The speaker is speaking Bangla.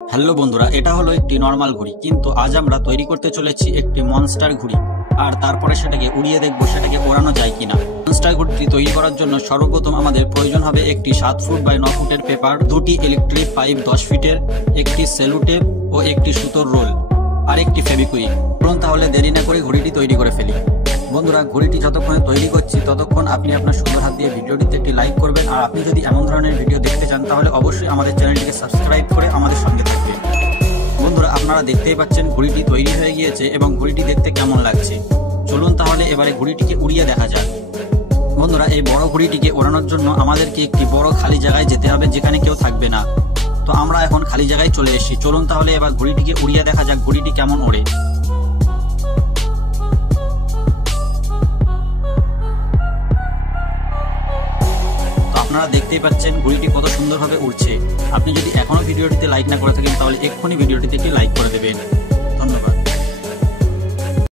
হ্যালো বন্ধুরা, এটা হলো একটি নর্মাল ঘড়ি, কিন্তু আজ আমরা তৈরি করতে চলেছি একটি মনস্টার ঘড়ি। আর তারপরে সেটাকে উড়িয়ে দেখবো সেটাকে ওড়ানো যায় কিনা। মনস্টার ঘড়িটি তৈরি করার জন্য সর্বপ্রথম আমাদের প্রয়োজন হবে একটি 7 ফুট বাই 9 ফুটের পেপার, দুটি ইলেকট্রিক পাইপ 10 ফিটের, একটি সেলুটেপ ও একটি সুতোর রোল আর একটি ফেবিকুইক। চলুন তাহলে দেরি না করে ঘড়িটি তৈরি করে ফেলি। বন্ধুরা, ঘড়িটি যতক্ষণে তৈরি করছি ততক্ষণ আপনি আপনার সুন্দর হাত দিয়ে ভিডিওটিতে একটি লাইক করবেন। আর আপনি যদি এমন ধরনের ভিডিও দেখতে চান তাহলে অবশ্যই আমাদের চ্যানেলটিকে সাবস্ক্রাইব করে আমাদের সঙ্গে থাকবেন। বন্ধুরা, আপনারা দেখতেই পাচ্ছেন ঘড়িটি তৈরি হয়ে গিয়েছে এবং ঘড়িটি দেখতে কেমন লাগছে। চলুন তাহলে এবারে ঘড়িটিকে উড়িয়ে দেখা যাক। বন্ধুরা, এই বড় ঘড়িটিকে ওড়ানোর জন্য আমাদেরকে একটি বড় খালি জায়গায় যেতে হবে যেখানে কেউ থাকবে না। তো আমরা এখন খালি জায়গায় চলে এসেছি। চলুন তাহলে এবার ঘড়িটিকে উড়িয়ে দেখা যাক ঘড়িটি কেমন ওড়ে। আপনারা দেখতেই পাচ্ছেন ঘড়িটি কত সুন্দরভাবে উড়ছে। আপনি যদি এখনো ভিডিওটিতে লাইক না করে থাকেন তাহলে এক্ষুনি ভিডিওটিতে একটি লাইক করে দেবেন।